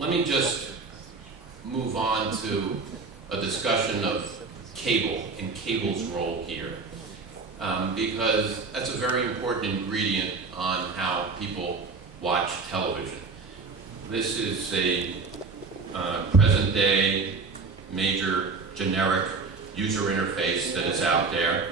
let me just move on to a discussion of cable and cable's role here, because that's a very important ingredient on how people watch television. This is a present-day major generic user interface that is out there.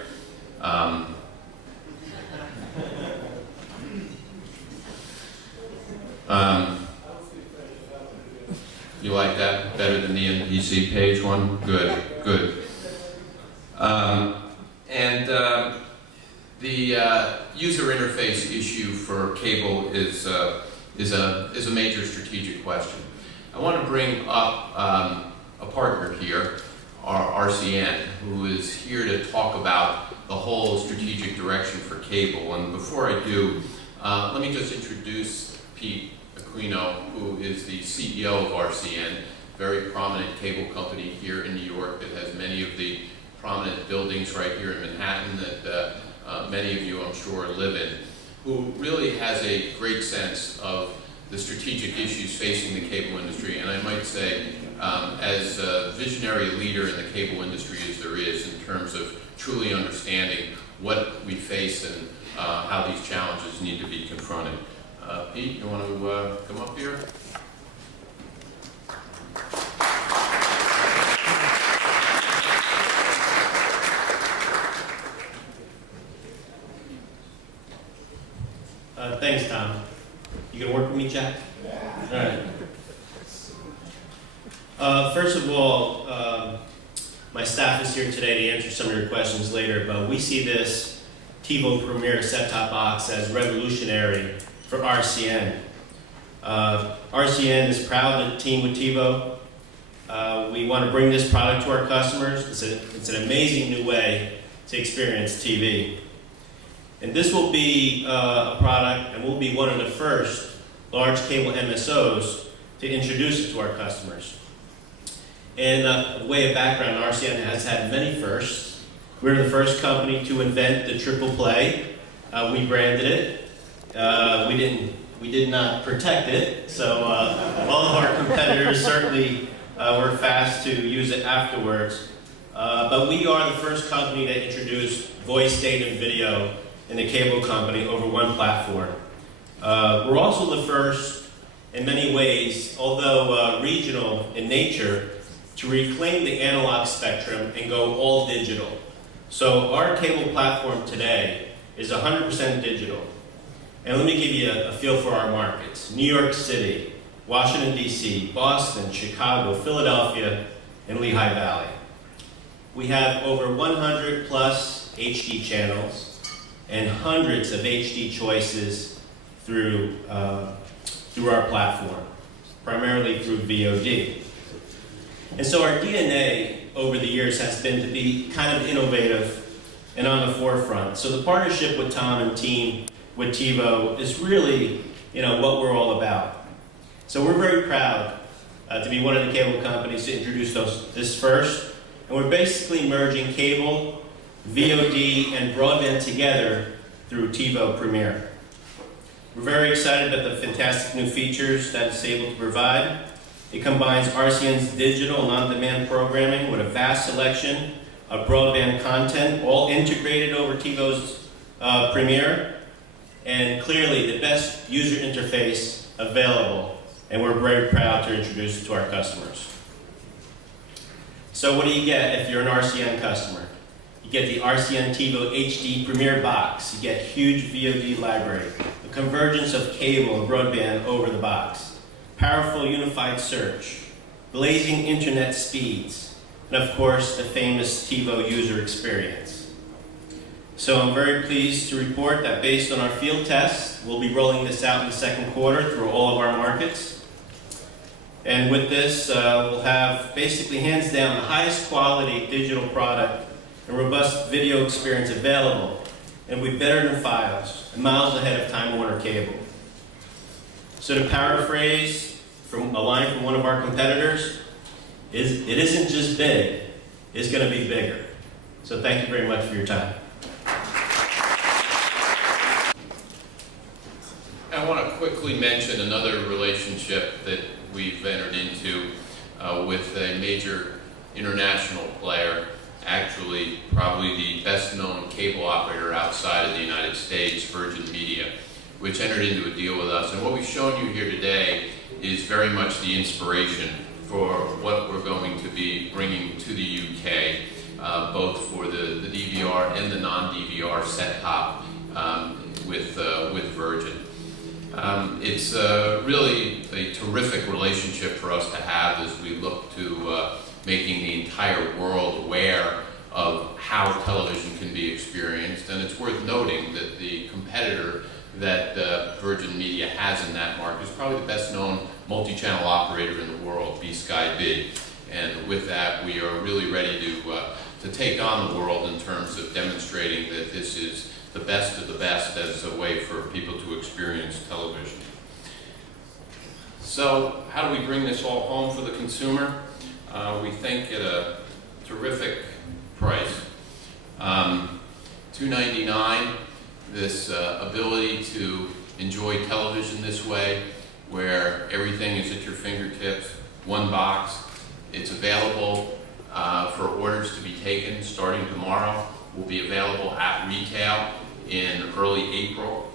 You like that better than the NPC page one? Good, good. The user interface issue for cable is a major strategic question. I want to bring up a partner here, our RCN, who is here to talk about the whole strategic direction for cable. And before I do, let me just introduce Pete Aquino, who is the CEO of RCN, very prominent cable company here in New York that has many of the prominent buildings right here in Manhattan that many of you, I'm sure, live in, who really has a great sense of the strategic issues facing the cable industry, and I might say, as a visionary leader in the cable industry as there is in terms of truly understanding what we face and how these challenges need to be confronted. Pete, you want to come up here? Thanks, Tom. You gonna work with me, Jack? Yeah. All right. First of all, my staff is here today to answer some of your questions later, but we see this TiVo Premiere set-top box as revolutionary for RCN. RCN is proud to team with TiVo. We want to bring this product to our customers. It's an amazing new way to experience TV. And this will be a product, and we'll be one of the first large cable MSOs to introduce it to our customers. And a way of background, RCN has had many firsts. We're the first company to invent the triple play. We branded it. We did not protect it, so all of our competitors certainly were fast to use it afterwards. But we are the first company that introduced voice, data, and video in the cable company over one platform. We're also the first, in many ways, although regional in nature, to reclaim the analog spectrum and go all digital. So our cable platform today is 100% digital. And let me give you a feel for our markets. New York City, Washington, D.C., Boston, Chicago, Philadelphia, and Lehigh Valley. We have over 100 plus HD channels and hundreds of HD choices through our platform, primarily through VOD. And so our DNA over the years has been to be kind of innovative and on the forefront. So the partnership with Tom and team with TiVo is really, what we're all about. So we're very proud to be one of the cable companies to introduce this first. And we're basically merging cable, VOD, and broadband together through TiVo Premiere. We're very excited about the fantastic new features that it's able to provide. It combines RCN's digital and on-demand programming with a vast selection of broadband content, all integrated over TiVo's Premiere, and clearly the best user interface available, and we're very proud to introduce it to our customers. So what do you get if you're an RCN customer? You get the RCN TiVo HD Premiere box. You get huge VOD library, a convergence of cable and broadband over the box, powerful unified search, blazing internet speeds, and of course the famous TiVo user experience. So I'm very pleased to report that based on our field tests, we'll be rolling this out in the second quarter through all of our markets. And with this, we'll have basically hands down the highest quality digital product and robust video experience available, and we're better than Fios and miles ahead of Time Warner Cable. So to paraphrase from a line from one of our competitors, it isn't just big, it's going to be bigger. So thank you very much for your time. I want to quickly mention another relationship that we've entered with a major international player, actually probably the best known cable operator outside of the United States, Virgin Media, which entered into a deal with us. And what we've shown you here today is very much the inspiration for what we're going to be bringing to the UK, both for the DVR and the non-DVR set-top with Virgin. It's really a terrific relationship for us to have as we look to making the entire world aware of how television can be experienced. And it's worth noting that the competitor that Virgin Media has in that market is probably the best known multi-channel operator in the world, B-Sky-B. And with that, we are really ready to take on the world in terms of demonstrating that this is the best of the best as a way for people to experience television. So how do we bring this all home for the consumer? We think at a terrific price. $2.99, this ability to enjoy television this way, where everything is at your fingertips, one box. It's available for orders to be taken starting tomorrow. Will be available at retail in early April.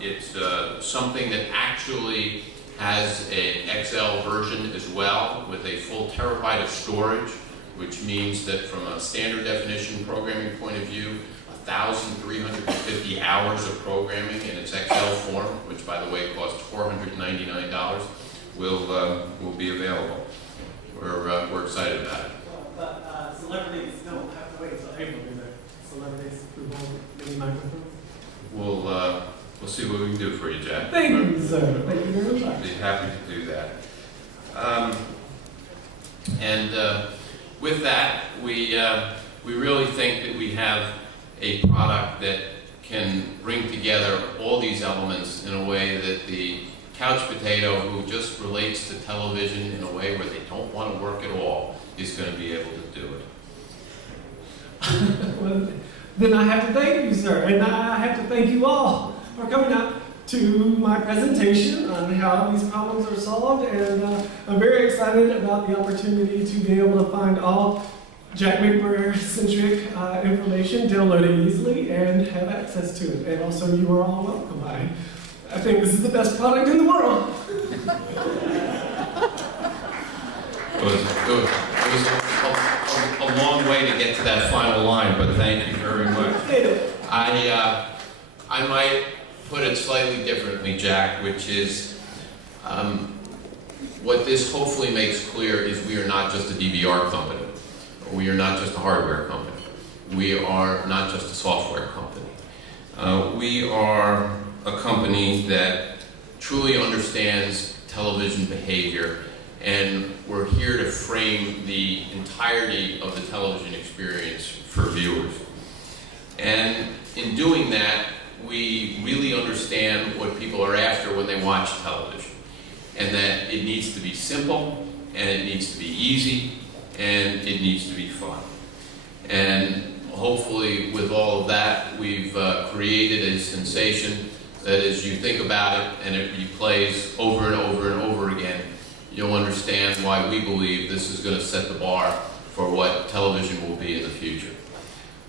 It's something that actually has an XL version as well with a full terabyte of storage, which means that from a standard definition programming point of view, 1,350 hours of programming in its XL form, which by the way costs $499, will be available. We're excited about it. But celebrities don't have to wait until April, do they? Celebrities who won't mini microphones? We'll see what we can do for you, Jack. Thank you, sir. Thank you very much. I'd be happy to do that. With that, we really think that we have a product that can bring together all these elements in a way that the couch potato who just relates to television in a way where they don't want to work at all is going to be able to do it. Well, then I have to thank you, sir, and I have to thank you all for coming out to my presentation on how these problems are solved, and I'm very excited about the opportunity to be able to find all Jack McBrayer-centric information, download it easily, and have access to it. And also, you are all welcome. I think this is the best product in the world. It was a long way to get to that final line, but thank you very much. I might put it slightly differently, Jack, which is what this hopefully makes clear is we are not just a DVR company. We are not just a hardware company. We are not just a software company. We are a company that truly understands television behavior, and we're here to frame the entirety of the television experience for viewers. And in doing that, we really understand what people are after when they watch television, and that it needs to be simple, and it needs to be easy, and it needs to be fun. And hopefully with all of that, we've created a sensation that as you think about it and it replays over and over and over again, you'll understand why we believe this is going to set the bar for what television will be in the future.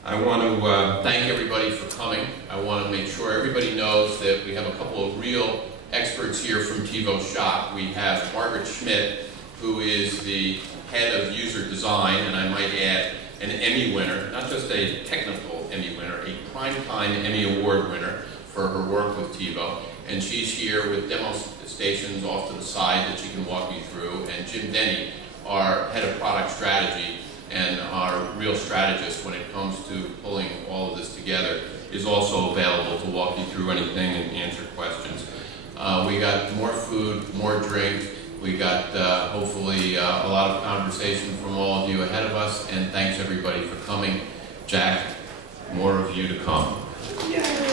I want to thank everybody for coming. I want to make sure everybody knows that we have a couple of real experts here from TiVo Shop. We have Margaret Schmidt, who is the head of user design, and I might add an Emmy winner, not just a technical Emmy winner, a primetime Emmy Award winner for her work with TiVo. And she's here with demo stations off to the side that she can walk me through. And Jim Denny, our head of product strategy and our real strategist when it comes to pulling all of this together, is also available to walk you through anything and answer questions. We got more food, more drinks. We got hopefully a lot of conversation from all of you ahead of us, and thanks everybody for coming. Jack, more of you to come. Yay!